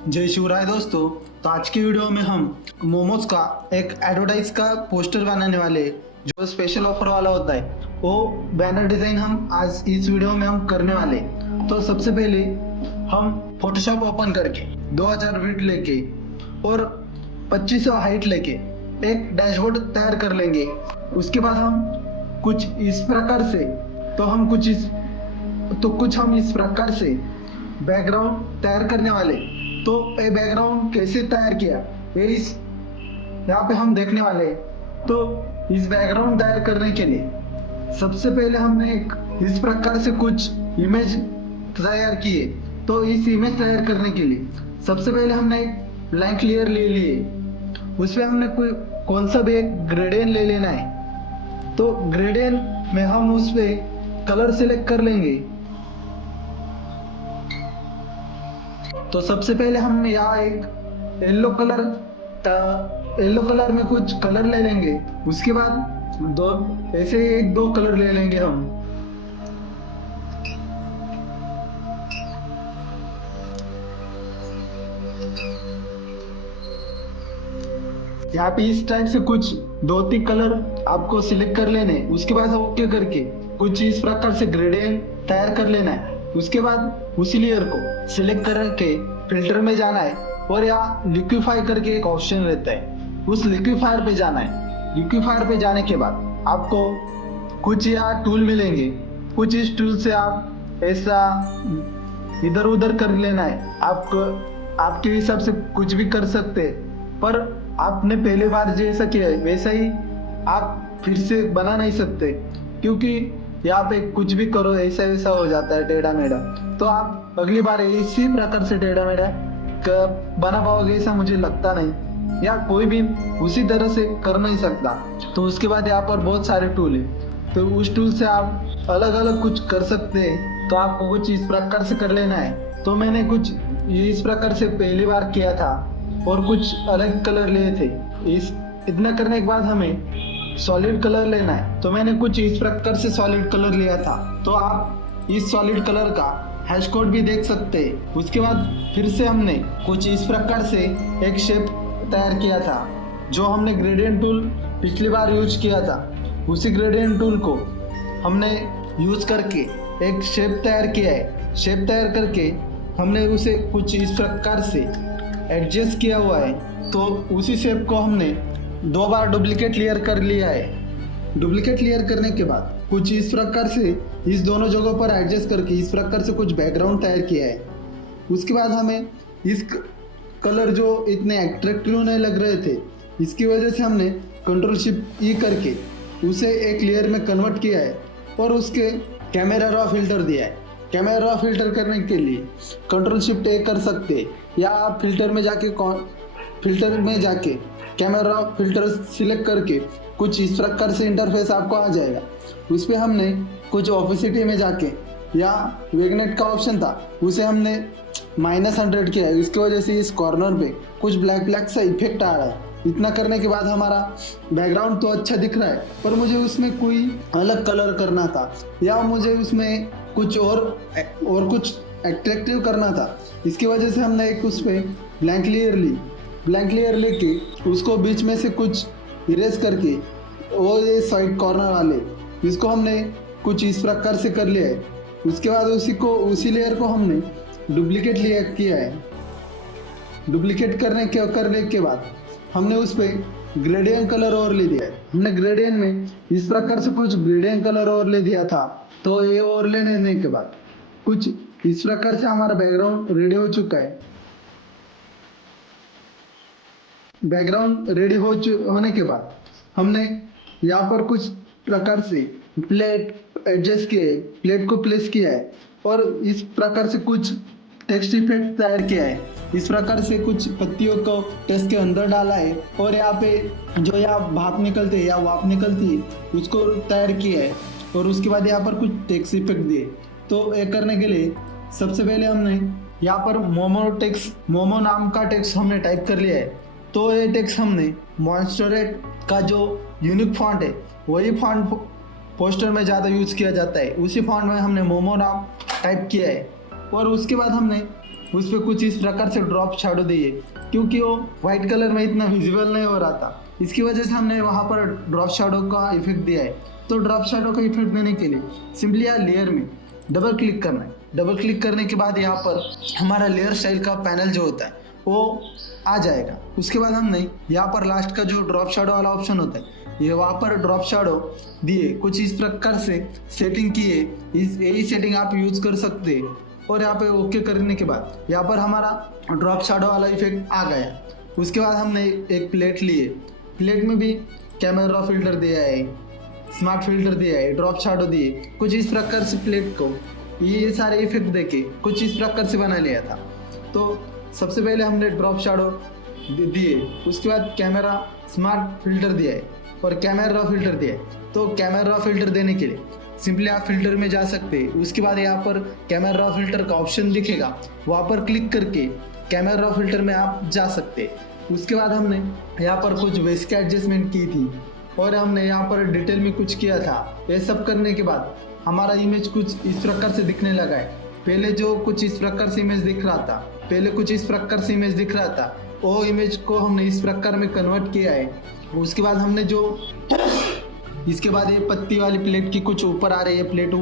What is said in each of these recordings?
जय शिवराय दोस्तों। तो आज की वीडियो में हम मोमोज का एक एडवर्टाइज का पोस्टर बनाने वाले हैं, जो स्पेशल ऑफर वाला होता है। वो बैनर डिजाइन हम आज इस वीडियो में हम करने वाले हैं। तो सबसे पहले हम फोटोशॉप ओपन करके 2000 फीट लेके और 2500 हाइट लेके एक डैशबोर्ड तैयार कर लेंगे। उसके बाद हम कुछ इस प्रकार से कुछ हम इस प्रकार से बैकग्राउंड तैयार करने वाले। तो ये बैकग्राउंड कैसे तैयार किया ये इस यहाँ पे हम देखने वाले हैं। तो इस बैकग्राउंड तैयार करने के लिए सबसे पहले हमने एक इस प्रकार से कुछ इमेज तैयार किए। तो इस इमेज तैयार करने के लिए सबसे पहले हमने एक ब्लैंक लेयर ले लिए। उसमें हमने कौन सा भी एक ग्रेडियंट ले लेना है। तो ग्रेडियंट में हम उस पे कलर सिलेक्ट कर लेंगे। तो सबसे पहले हम यहाँ एक येलो कलर में कुछ कलर ले लेंगे। उसके बाद ऐसे एक दो कलर ले लेंगे हम। यहाँ पे इस टाइप से कुछ 2-3 कलर आपको सिलेक्ट कर लेने। उसके बाद ओके करके कुछ इस प्रकार से ग्रेडियंट तैयार कर लेना है। उसके बाद उसी लेयर को सिलेक्ट करके फिल्टर में जाना है और यहाँ लिक्विफाई करके एक ऑप्शन रहता है, उस लिक्विफायर पे जाना है। लिक्विफायर पे जाने के बाद आपको कुछ यहाँ टूल मिलेंगे। कुछ इस टूल से आप ऐसा इधर उधर कर लेना है। आपको आपके हिसाब से कुछ भी कर सकते हैं, पर आपने पहले बार जैसा किया है वैसा ही आप फिर से बना नहीं सकते, क्योंकि यहाँ पे कुछ भी करो ऐसा वैसा हो जाता है टेढ़ा मेढ़ा। तो आप अगली बार इसी प्रकार से टेढ़ा मेढ़ा बना पाओगे ऐसा मुझे लगता नहीं, या कोई भी उसी तरह से कर नहीं सकता। तो उसके बाद यहाँ पर बहुत सारे टूल है, तो उस टूल से आप अलग अलग कुछ कर सकते हैं। तो आपको कुछ इस प्रकार से कर लेना है। तो मैंने कुछ इस प्रकार से पहली बार किया था और कुछ अलग कलर लिए थे। इतना करने के बाद हमें सॉलिड कलर लेना है। तो मैंने कुछ इस प्रकार से सॉलिड कलर लिया था। तो आप इस सॉलिड कलर का हैश कोड भी देख सकते हैं। उसके बाद फिर से हमने कुछ इस प्रकार से एक शेप तैयार किया था, जो हमने ग्रेडियंट टूल पिछली बार यूज किया था। उसी ग्रेडियंट टूल को हमने यूज करके एक शेप तैयार किया है। शेप तैयार करके हमने उसे कुछ इस प्रकार से एडजस्ट किया हुआ है। तो उसी शेप को हमने 2 बार डुप्लीकेट लेयर कर लिया है। डुप्लीकेट लेयर करने के बाद कुछ इस प्रकार से इस दोनों जगहों पर एडजस्ट करके इस प्रकार से कुछ बैकग्राउंड तैयार किया है। उसके बाद हमें इस कलर जो इतने अट्रैक्टिव नहीं लग रहे थे, इसकी वजह से हमने Ctrl+Shift+E करके उसे एक लेयर में कन्वर्ट किया है और उसके कैमरा रॉ फिल्टर दिया है। कैमरा रॉ फिल्टर करने के लिए Ctrl+Shift+A कर सकते हैं, या आप फिल्टर में जाके कैमरा फिल्टर सिलेक्ट करके कुछ इस प्रकार से इंटरफेस आपको आ जाएगा। उस पर हमने कुछ ऑपेसिटी में जाके, या वेगनेट का ऑप्शन था उसे हमने -100 किया है। इसकी वजह से इस कॉर्नर पे कुछ ब्लैक सा इफेक्ट आ रहा है। इतना करने के बाद हमारा बैकग्राउंड तो अच्छा दिख रहा है, पर मुझे उसमें कोई अलग कलर करना था, या मुझे उसमें कुछ और कुछ अट्रैक्टिव करना था। इसकी वजह से हमने एक उस पर ब्लैंक लेयर लेके उसको बीच में से कुछ इरेज करके वो ये साइड कॉर्नर वाले इसको हमने कुछ इस प्रकार से कर लिया है। उसके बाद उसी लेयर को हमने डुप्लीकेट लिया किया है। डुप्लीकेट करने के बाद हमने उस पर ग्रेडियंट कलर और ले दिया है। हमने ग्रेडियंट में इस प्रकार से कुछ ग्रेडियंट कलर और ले दिया था। तो ये और लेने के बाद कुछ इस प्रकार से हमारा बैकग्राउंड रेडी हो चुका है। बैकग्राउंड रेडी होने के बाद हमने यहाँ पर कुछ प्रकार से प्लेट एडजस्ट किए, प्लेट को प्लेस किया है और इस प्रकार से कुछ टेक्स्ट इफेक्ट तैयार किया है। इस प्रकार से कुछ पत्तियों को टेक्स्ट के अंदर डाला है और यहाँ पे जो यहाँ भाप निकलते हैं या वाप निकलती है उसको तैयार किया है। और उसके बाद यहाँ पर कुछ टेक्स्ट इफेक्ट दिए। तो ये करने के लिए सबसे पहले हमने यहाँ पर मोमो नाम का टेक्स्ट हमने टाइप कर लिया है। तो ये टेक्स्ट हमने मॉन्स्टरेट का जो यूनिक फॉन्ट है वही फॉन्ट पोस्टर में ज़्यादा यूज़ किया जाता है, उसी फॉन्ट में हमने मोमो नाम टाइप किया है। और उसके बाद हमने उस पर कुछ इस प्रकार से ड्रॉप शैडो दिए, क्योंकि वो व्हाइट कलर में इतना विजिबल नहीं हो रहा था। इसकी वजह से हमने वहाँ पर ड्रॉप शैडो का इफेक्ट दिया है। तो ड्रॉप शैडो का इफेक्ट देने के लिए सिंपली यहाँ लेयर में डबल क्लिक करना है। डबल क्लिक करने के बाद यहाँ पर हमारा लेयर स्टाइल का पैनल जो होता है वो आ जाएगा। उसके बाद हमने यहाँ पर लास्ट का जो ड्रॉप शैडो वाला ऑप्शन होता है, ये वहाँ पर ड्रॉप शैडो दिए, कुछ इस प्रकार से सेटिंग किए। यही सेटिंग आप यूज कर सकते हैं। और यहाँ पे ओके करने के बाद यहाँ पर हमारा ड्रॉप शैडो वाला इफेक्ट आ गया। उसके बाद हमने एक प्लेट लिए, प्लेट में भी कैमरा फिल्टर दिया है, स्मार्ट फिल्टर दिया है, ड्रॉप शैडो दिए, कुछ इस प्रकार से प्लेट को ये सारे इफेक्ट देके कुछ इस प्रकार से बना लिया था। तो सबसे पहले हमने ड्रॉप शैडो दिए, उसके बाद कैमरा स्मार्ट फिल्टर दिया है और कैमरा फिल्टर दिया है। तो कैमरा फिल्टर देने के लिए सिंपली आप फिल्टर में जा सकते हैं। उसके बाद यहाँ पर कैमरा फिल्टर का ऑप्शन दिखेगा, वहाँ पर क्लिक करके कैमरा फिल्टर में आप जा सकते हैं। उसके बाद हमने यहाँ पर कुछ वेस्क एडजस्टमेंट की थी और हमने यहाँ पर डिटेल में कुछ किया था। ये सब करने के बाद हमारा इमेज कुछ इस प्रकार से दिखने लगा है। पहले जो कुछ इस प्रकार से इमेज दिख रहा था, वो इमेज को हमने इस प्रकार में कन्वर्ट किया है। उसके बाद हमने इसके बाद ये पत्ती वाली प्लेट की कुछ ऊपर आ रही है, प्लेट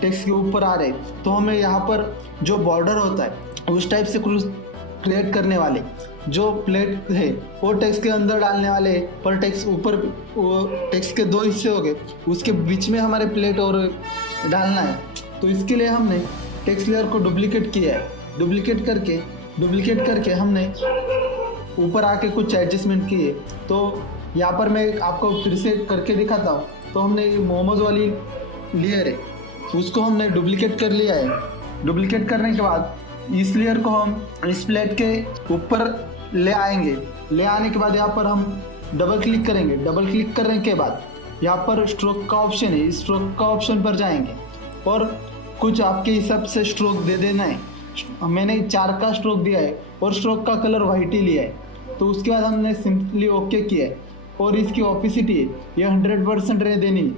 टेक्स्ट के ऊपर आ रहे, तो हमें यहाँ पर जो बॉर्डर होता है उस टाइप से कुछ क्रिएट करने वाले जो प्लेट है वो टेक्स्ट के अंदर डालने वाले, पर टेक्स्ट ऊपर टेक्स्ट के दो हिस्से हो गए, उसके बीच में हमारे प्लेट और डालना है। तो इसके लिए हमने टेक्स्ट लेयर को डुप्लीकेट किया है। डुप्लीकेट करके हमने ऊपर आके कुछ एडजस्टमेंट किए। तो यहाँ पर मैं आपको फिर से करके दिखाता हूँ। तो हमने मोमोज वाली लेयर है उसको हमने डुप्लीकेट कर लिया है। डुप्लीकेट करने के बाद इस लेयर को हम इस प्लेट के ऊपर ले आएंगे। ले आने के बाद यहाँ पर हम डबल क्लिक करेंगे। डबल क्लिक करने के बाद यहाँ पर स्ट्रोक का ऑप्शन है, इस स्ट्रोक का ऑप्शन पर जाएंगे और कुछ आपके हिसाब से स्ट्रोक दे देना है। मैंने 4 का स्ट्रोक दिया है और स्ट्रोक का कलर वाइट ही लिया है। तो उसके बाद हमने सिंपली ओके किया है और इसकी ऑपिसिटी ये 100% रह देनी है।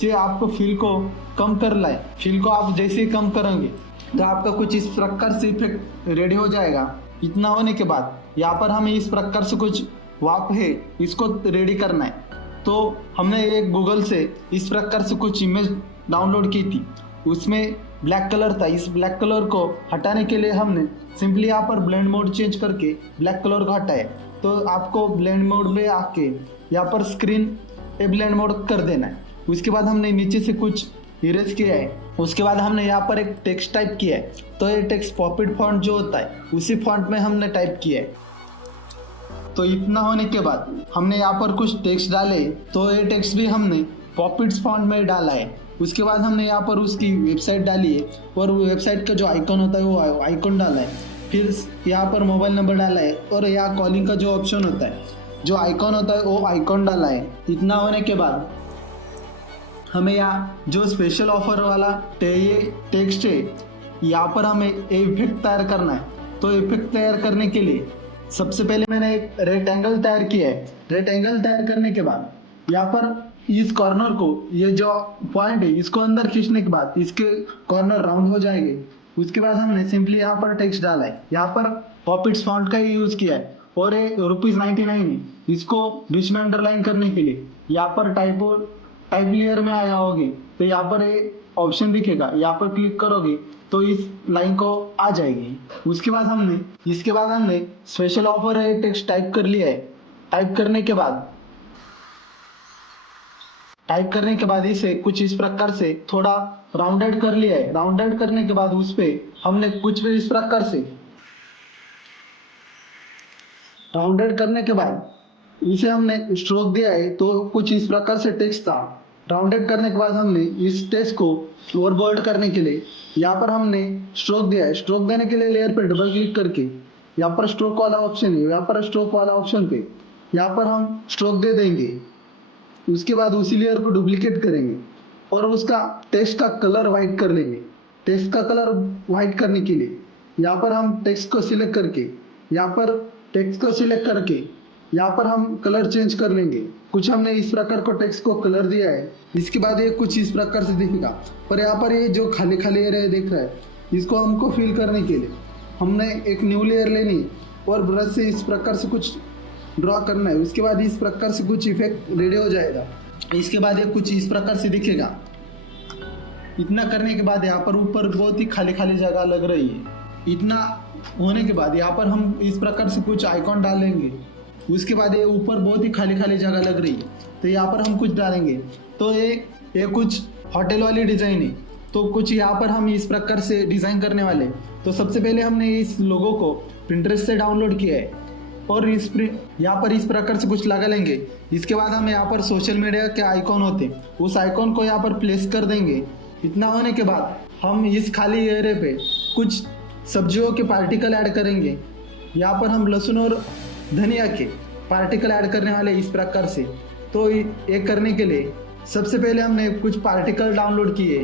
से आपको फील को कम करना है। फील को आप जैसे ही कम करेंगे तो आपका कुछ इस प्रकार से इफेक्ट रेडी हो जाएगा। इतना होने के बाद यहाँ पर हमें इस प्रकार से कुछ वाप है, इसको रेडी करना है। तो हमने एक गूगल से इस प्रकार से कुछ इमेज डाउनलोड की थी, उसमें ब्लैक कलर था। इस ब्लैक कलर को हटाने के लिए हमने सिंपली यहाँ पर ब्लेंड मोड चेंज करके ब्लैक कलर को हटाए। तो आपको ब्लेंड मोड में आके यहाँ पर स्क्रीन पे ब्लेंड मोड कर देना है। उसके बाद हमने नीचे से कुछ इरेज किया है। उसके बाद हमने यहाँ पर एक टेक्स्ट टाइप किया है। तो ये टेक्स्ट पॉपिट फॉन्ट जो होता है उसी फॉन्ट में हमने टाइप किया है। तो इतना होने के बाद हमने यहाँ पर कुछ टेक्स्ट डाले। तो ये टेक्स्ट भी हमने पॉपिट्स फॉन्ट में डाला है। उसके बाद हमने यहाँ पर उसकी वेबसाइट डाली है और वेबसाइट का जो आइकॉन होता है वो आइकॉन डाला है। फिर यहाँ पर मोबाइल नंबर डाला है और यहाँ कॉलिंग का जो ऑप्शन होता है, जो आइकॉन होता है वो आइकॉन डाला है। इतना होने के बाद हमें यहाँ जो स्पेशल ऑफर वाला ये टेक्स्ट है, यहाँ पर हमें इफेक्ट तैयार करना है। तो इफेक्ट तैयार करने के लिए सबसे पहले मैंने एक रेक्टेंगल तैयार किया है। रेक्टेंगल तैयार करने के बाद यहाँ पर इस कॉर्नर को, ये जो पॉइंट है इसको अंदर खींचने के बाद इसके कॉर्नर राउंड हो जाएंगे। उसके बाद हमने सिंपली यहाँ पर टेक्स्ट डाला है। यहाँ पर पॉपिट्स फॉन्ट का ही यूज किया है और ये ₹99 है। इसको बीच में अंडरलाइन करने के लिए यहाँ पर टाइप लेयर में आया होगे तो यहाँ पर ये ऑप्शन दिखेगा, यहाँ पर क्लिक करोगे तो इस लाइन को आ जाएगी। इसके बाद हमने स्पेशल ऑफर है टेक्स्ट टाइप कर लिया है। टाइप करने के बाद इसे कुछ इस प्रकार से थोड़ा राउंडेड कर लिया है। राउंडेड करने के बाद उस पे हमने कुछ भी इस प्रकार से राउंडेड करने के बाद इसे हमने स्ट्रोक दिया है। तो कुछ इस प्रकार से टेक्स्ट था। राउंडेड करने के बाद हमने इस टेक्स्ट को ओवरबोल्ड करने के लिए यहाँ पर हमने स्ट्रोक दिया है। स्ट्रोक देने के लिए लेयर पर डबल क्लिक करके यहाँ पर स्ट्रोक वाला ऑप्शन है, यहाँ पर स्ट्रोक वाला ऑप्शन पे यहाँ पर हम स्ट्रोक दे देंगे। उसके बाद उसी लेयर को डुप्लीकेट करेंगे और उसका टेक्स्ट का कलर वाइट कर लेंगे। टेक्स्ट का कलर वाइट करने के लिए यहाँ पर हम टेक्स्ट को सिलेक्ट करके यहाँ पर हम कलर चेंज कर लेंगे। कुछ हमने इस प्रकार को टेक्स्ट को कलर दिया है। इसके बाद ये कुछ इस प्रकार से दिखेगा, पर यहाँ पर ये जो खाली एरिया दिख रहा है इसको हमको फिल करने के लिए हमने एक न्यू लेयर लेनी और ब्रश से इस प्रकार से कुछ ड्रॉ करना है। उसके बाद इस प्रकार से कुछ इफेक्ट रेडी हो जाएगा। इसके बाद ये कुछ इस प्रकार से दिखेगा। इतना करने के बाद यहाँ पर ऊपर बहुत ही खाली खाली जगह लग रही है। इतना होने के बाद यहाँ पर हम इस प्रकार से कुछ आइकॉन डालेंगे। उसके बाद ये ऊपर बहुत ही खाली खाली जगह लग रही है, तो यहाँ पर हम कुछ डालेंगे। तो ये कुछ होटल वाली डिज़ाइन है, तो कुछ यहाँ पर हम इस प्रकार से डिज़ाइन करने वाले। तो सबसे पहले हमने इस लोगो को पिंटरेस्ट से डाउनलोड किया है और यहाँ पर इस प्रकार से कुछ लगा लेंगे। इसके बाद हम यहाँ पर सोशल मीडिया के आइकॉन होते, उस आइकॉन को यहाँ पर प्लेस कर देंगे। इतना होने के बाद हम इस खाली एरिया पे कुछ सब्जियों के पार्टिकल ऐड करेंगे। यहाँ पर हम लहसुन और धनिया के पार्टिकल ऐड करने वाले इस प्रकार से। तो ये करने के लिए सबसे पहले हमने कुछ पार्टिकल डाउनलोड किए,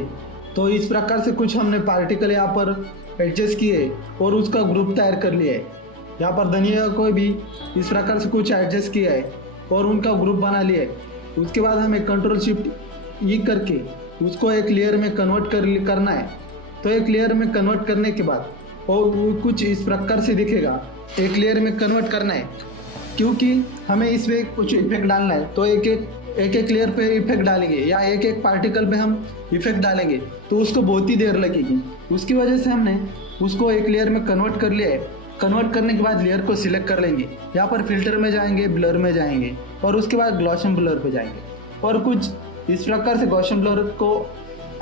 तो इस प्रकार से कुछ हमने पार्टिकल यहाँ पर एडजस्ट किए और उसका ग्रुप तैयार कर लिया है। यहाँ पर धनिया को भी इस प्रकार से कुछ एडजस्ट किया है और उनका ग्रुप बना लिया है। उसके बाद हमें कंट्रोल शिफ्ट ई करके उसको एक लेयर में कन्वर्ट करना है। तो एक लेयर में कन्वर्ट करने के बाद और वो कुछ इस प्रकार से दिखेगा। एक लेयर में कन्वर्ट करना है क्योंकि हमें इसमें कुछ इफेक्ट डालना है, तो एक लेयर पे इफेक्ट डालेंगे या एक पार्टिकल पे हम इफेक्ट डालेंगे तो उसको बहुत ही देर लगेगी। उसकी वजह से हमने उसको एक लेयर में कन्वर्ट कर लिया है। कन्वर्ट करने के बाद लेयर को सिलेक्ट कर लेंगे। यहाँ पर फिल्टर में जाएंगे, ब्लर में जाएंगे और उसके बाद गॉसियन ब्लर पे जाएंगे और कुछ इस प्रकार से गॉसियन ब्लर को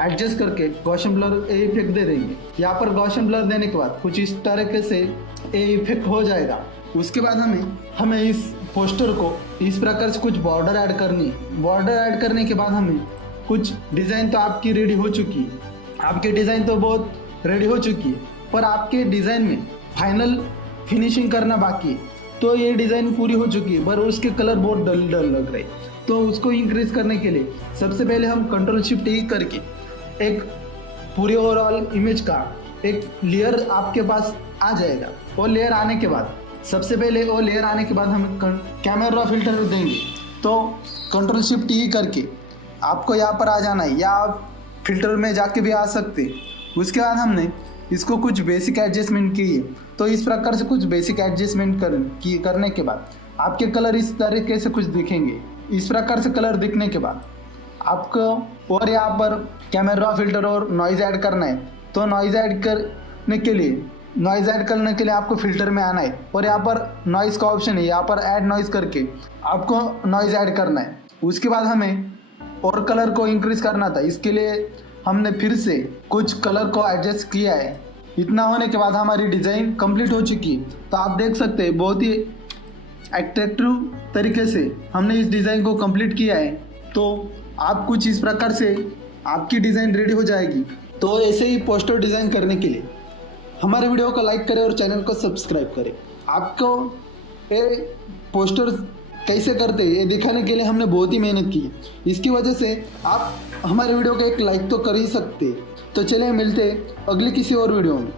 एडजस्ट करके गॉसियन ब्लर इफेक्ट दे देंगे। यहाँ पर गॉसियन ब्लर देने के बाद कुछ इस तरीके से ये इफेक्ट हो जाएगा। उसके बाद हमें इस पोस्टर को इस प्रकार से कुछ बॉर्डर ऐड करनी है। बॉर्डर ऐड करने के बाद हमें कुछ डिज़ाइन तो आपकी रेडी हो चुकी है, आपकी डिज़ाइन तो बहुत रेडी हो चुकी है, पर आपके डिज़ाइन में फाइनल फिनिशिंग करना बाकी है। तो ये डिज़ाइन पूरी हो चुकी है पर उसके कलर बहुत डल लग रहे, तो उसको इंक्रीज करने के लिए सबसे पहले हम कंट्रोल शिफ्ट ई करके एक पूरे ओवरऑल इमेज का एक लेयर आपके पास आ जाएगा। वो लेयर आने के बाद सबसे पहले वो लेयर आने के बाद हम कैमरा फिल्टर देंगे। तो कंट्रोल शिफ्ट ई करके आपको यहाँ पर आ जाना है या आप फिल्टर में जाके भी आ सकते। उसके बाद हमने इसको कुछ बेसिक एडजस्टमेंट की है। तो इस प्रकार से कुछ बेसिक एडजस्टमेंट करने के बाद आपके कलर इस तरीके से कुछ दिखेंगे। इस प्रकार से कलर दिखने के बाद आपको और यहाँ पर कैमरा फिल्टर और नॉइज़ ऐड करना है। तो नॉइज़ ऐड करने के लिए आपको फिल्टर में आना है और यहाँ पर नॉइज़ का ऑप्शन है, यहाँ पर ऐड नॉइज़ करके आपको नॉइज़ ऐड करना है। उसके बाद हमें और कलर को इंक्रीज करना था, इसके लिए हमने फिर से कुछ कलर को एडजस्ट किया है। इतना होने के बाद हमारी डिज़ाइन कंप्लीट हो चुकी है। तो आप देख सकते हैं बहुत ही अट्रैक्टिव तरीके से हमने इस डिज़ाइन को कंप्लीट किया है। तो आप कुछ इस प्रकार से आपकी डिज़ाइन रेडी हो जाएगी। तो ऐसे ही पोस्टर डिज़ाइन करने के लिए हमारे वीडियो को लाइक करें और चैनल को सब्सक्राइब करें। आपको ये पोस्टर कैसे करते हैं ये दिखाने के लिए हमने बहुत ही मेहनत की। इसकी वजह से आप हमारे वीडियो को एक लाइक तो कर ही सकते। तो चलिए मिलते अगली किसी और वीडियो में।